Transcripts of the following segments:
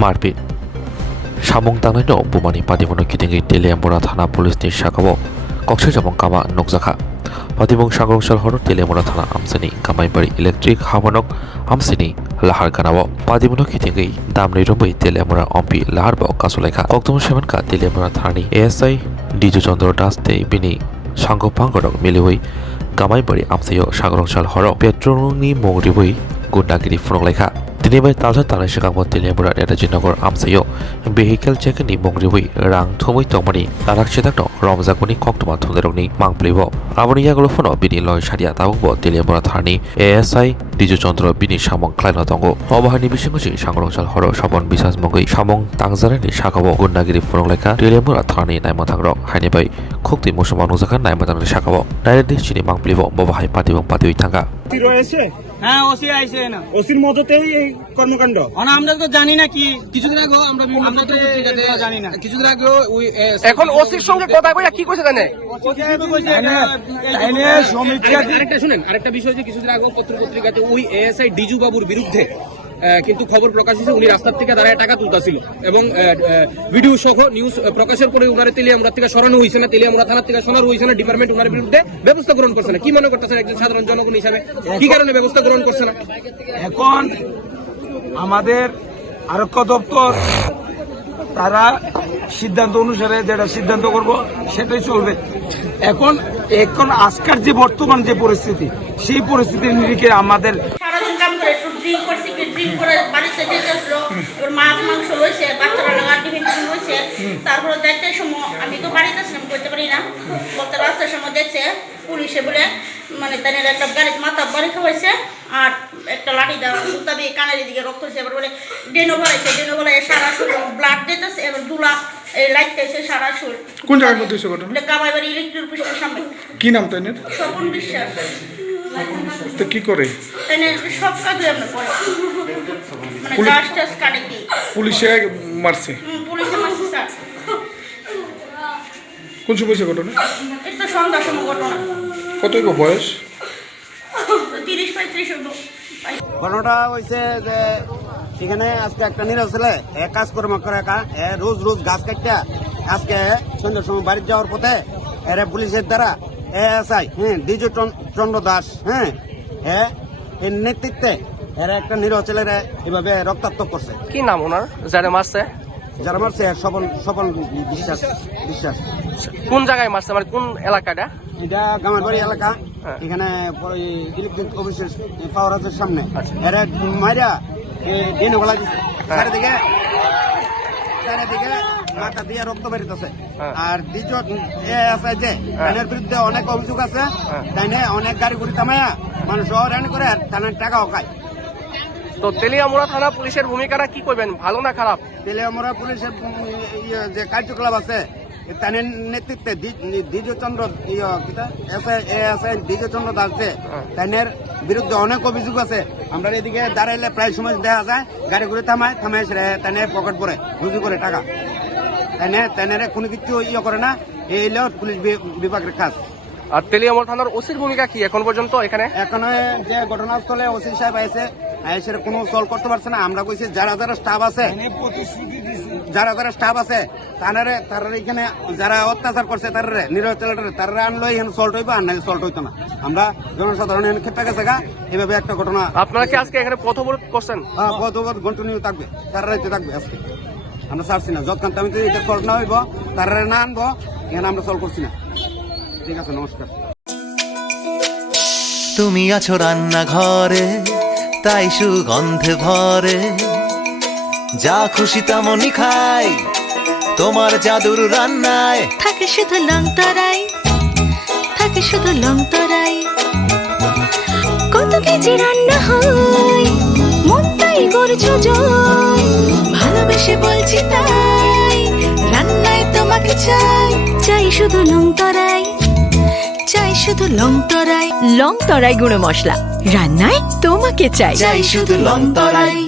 मारपिट सामुं दांनायनो बुमानि पादिमुनो किथिंगै तेलियामुरा थाना पुलिसनि साखाव कक्से जामुं कामा नगजाखा पादिमुं सांग्रंसाल हर तेलियामुरा थाना आमसानि कामाइबारि इलेक्ट्रिक हाबानक आमसानि लाहार गानाव पादिमुनो किथिंगै दामनै रुबै तेलियामुरा अम्पि लाहार बाव कासुलाइखा कक्तम सेमनका तेलियामुरा थानानि एएसआई डिजु चन्द्र दास ते बिनि सांग पांगरक मिलिवै कामाइबारि आमसायो सांग्रंसाल हर पेट्रलनि मंग्रिबै गुन्डागिरि फुनंलाइखा दिनैबाय तालसा तांनाय सिगांबो तेलियामुरा नेताजी नगर आमसायो भेहिकेल चेकनि मंग्रिबै रां थुमै तंमानि लाराक सेदाकनो रमजागुनि कक्तमा थुंदेरकनि मांप्लेबो आबनि यागलो फनो बिनि लय सारिया ताबुकबो तेलियामुरा थारनि एएसआई डिजु चन्द्र बिनि सामं क्लाइनो दंगो अबाहानि बिसिंगसि सांग्रंसाल हर सबन बिसास मंगै सामं तांजानायनि साखाव गुन्डागिरि फुनंलाइखा तेलियामुरा थारनि नायमथांग्रक हायनिबाय खुक्ति मुसलमान नुजाखा नायमथांनि साखाव डाइरेक्टलि सिनि मांप्लेबो बबाहाय पातिबं पातिबै थांगा রয়েছে। হ্যাঁ ওসি আইছে না ওসির মদতেই এই কর্মকাণ্ড। আমরা তো জানি না কি কিছুদিন আগেও আমরা তো পত্রিকাতে জানি না কিছুদিন আগেও ওই এখন ওসির সঙ্গে কথা কইয়া কি কইছে জানে আরেকটা বিষয় যে কিছুদিন আগেও পত্রিকাতে ওই এএসআই ডিজু বাবুর বিরুদ্ধে কিন্তু খবর প্রকাশ হয়েছে উনি রাস্তার থেকে দাঁড়ায় টাকা তুলতেছিল এবং ভিডিও সহ নিউজ প্রকাশের পরে ওনারে তেলিয়ামুড়া থেকে সরানো হয়েছে না, তেলিয়ামুড়া থানার থেকে সরানো হয়েছে না, ডিপার্টমেন্ট ওনার বিরুদ্ধে ব্যবস্থা গ্রহণ করছে না। কি মনে করতেছেন একজন সাধারণ জনগণ হিসাবে কি কারণে ব্যবস্থা গ্রহণ করছে না? এখন আমাদের আরক্ষা দপ্তর তারা সিদ্ধান্ত অনুসারে যেটা সিদ্ধান্ত করব সেটাই চলবে। এখন এখন আজকের যে বর্তমান যে পরিস্থিতি সেই পরিস্থিতির নিরিখে আমাদের সারাদিন কাম করে একটু ড্রিঙ্ক করছি, ড্রিঙ্ক করে বাড়িতে যেতে আসলো, এবার মাছ মাংস রয়েছে, বাচ্চারা লাগা টিফিন রয়েছে। তারপরে দেখতে সময় আমি তো বাড়িতে আসলাম, করতে পারি না, বলতে রাস্তার সময় দেখছে পুলিশে বলে মানে তাদের একটা গাড়ির মাথা বাড়ি খাওয়াইছে আর একটা লাঠি দেওয়া জুতা দিয়ে কানের দিকে রক্ত হয়েছে। এবার বলে ডেনো বলাইছে, ডেনো বলাই সারা শরীর ব্লাড দিতেছে, এবার দুলা এই লাইটতেছে সারা শরীর। কোন জায়গার মধ্যে হয়েছে ঘটনা? কামাইবাড়ি ইলেকট্রিক অফিসের সামনে। কি নাম তাই? স্বপন বিশ্বাস। তো কি করে? সব কাজে আমরা করে মানে গাছ টাছ কাটে কি পুলিশে মারছে? পুলিশে মারছে স্যার। কোন সময় হয়েছে ঘটনা? এটা তো সন্ধ্যার সময় ঘটনা। কত বয়স? 30-35 হলো। ঘটনাটা হয়েছে যে সেখানে আজকে একটা নিরব ছেলে কাজ কর্ম করে একা রোজ রোজ গাছ কাটটা আজকে সন্ধ্যার সময় বাড়ি যাওয়ার পথে এর পুলিশের দ্বারা এএসআই ডিজু চন্দ্র দাস এর নেতৃত্বে এরা একটা নিরব ছেলেরা এভাবে রক্তাক্ত করছে। কি নাম ওনার যারা মারছে? যারা মারছে সবল বিশ্বাস। কোন জায়গায় মারছে মানে কোন এলাকাটা? এটা গামারবাড়ি এলাকা, এখানে ইলেকট্রিক অফিসের পাওয়ার হাউসের সামনে। এরা মাইরা ডেনে গলা দিচ্ছে চারিদিকে মাথা দিয়ে রক্ত বেরিতেছে। আর দ্বিতীয় যে তাদের বিরুদ্ধে অনেক অভিযোগ আছে, তাই অনেক গাড়ি গুড়ি থামাইয়া মানুষ হয়রানি করে থানার টাকাও খায়। তো তেলিয়ামুড়া থানা পুলিশের ভূমিকাটা কি করবেন, ভালো না খারাপ? তেলিয়ামুড়া পুলিশের যে কার্যকলাপ আছে তাদের নেতৃত্বে ডিজু চন্দ্র ডিজু চন্দ্র দাস তাদের বিরুদ্ধে অনেক অভিযোগ আছে। আমরা এদিকে দাঁড়াইলে প্রায় সময় দেখা যায় গাড়ি ঘুরে থামায় তাদের পকেট পরে রুজু করে টাকা তাদের কোনো কিছু করে না। এই হলো পুলিশ বিভাগের কাজ। আর তেলিয়ামুড়া থানার ওসির ভূমিকা কি এখন পর্যন্ত এখানে? এখানে যে ঘটনাস্থলে ওসি সাহেব আছে সেটা কোনো সলভ করতে পারছে না। আমরা কইছি যারা স্টাফ আছে তারা এখানে যারা অত্যাচার করছে তারা নিরহ ছেলেটারে তারা আনলো এখানে সল্ট হইবো, আর নাই সল্ট হইতো না। আমরা জনসাধারণ এখানে ক্ষেপে গেছে এভাবে একটা ঘটনা। আপনারা কি আজকে এখানে পথ অবরোধ করছেন? হ্যাঁ, পথ অবরোধ কন্টিনিউ থাকবে, তারা থাকবে আজকে। আমরা ছাড়ছি না যতক্ষণ আমি এটা সল্ট না হইব, তারা না আনবো, এখানে আমরা সলভ করছি না। ঠিক আছে, নমস্কার। তুমি আছো রান্নাঘরে, তাই সুগন্ধে ভরে, যা খুশি তেমনই খাই তোমার জাদুর রান্নায়। থাকে শুধু লংতরাই, থাকে শুধু লংতরাই, কত কেজি রান্না হয় মন তাই করছো জয়। ভালোবেসে বলছি তাই রান্নায় তোমাকে চাই, চাই শুধু লংতরাই, চাই শুধু লংতরাই। লংতরাই গুঁড়ো মশলা, রান্নায় তোমাকে চাই, চাই শুধু লংতরাই।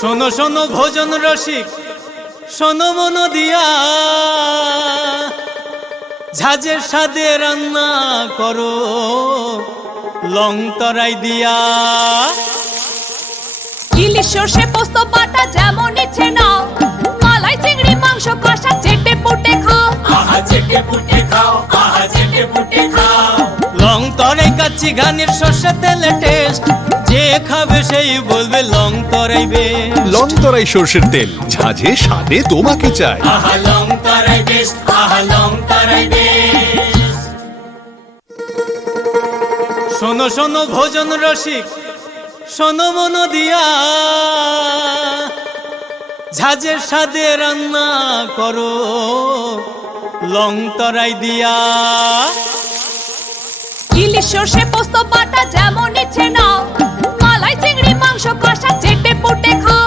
শোনো শোনো ভোজন রসিক, শোনো মন দিয়া, ঝাঁঝের স্বাদে রান্না করো লং তরাই দিয়া। ইলিশ সর্ষে পোস্ত বাটা যেমন ইচ্ছে নাও, মালাই চিংড়ি মাংস কষা চেটে পুটে খাও। লং তরাই কাচ্চি ঘানির সর্ষে তেলে টেস্ট, যে খাবে সেই বলবে লং তরাই বেশ। লং তরাই সর্ষের তেল, ঝাঁঝে স্বাদে তোমাকে চাই। আহা লং তরাই বেশ, আহা লং তরাই বেশ। শোনো শোনো ভোজন রসিক, শোনো মন দিয়া, ঝাঁঝের স্বাদে রান্না করো লং তরাই দিয়া। ইলিশ সর্ষে পোস্ত বাটা যেমন ইচ্ছে নাও, মালাই চিংড়ি মাংস কষা চেটে পুটে খাও।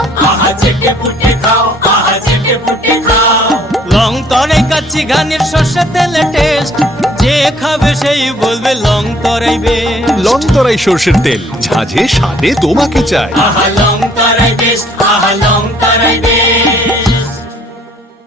লং তরাই কাচ্চি ঘানির সর্ষে তেলে টেস্ট, যে খাবে সেই বলবে লং তরাই বেশ। লং তরাই সর্ষের তেল, ঝাঁঝে স্বাদে তোমাকে চাই। আহা লং তরাই বেশ, আহা লং তরাই বেশ।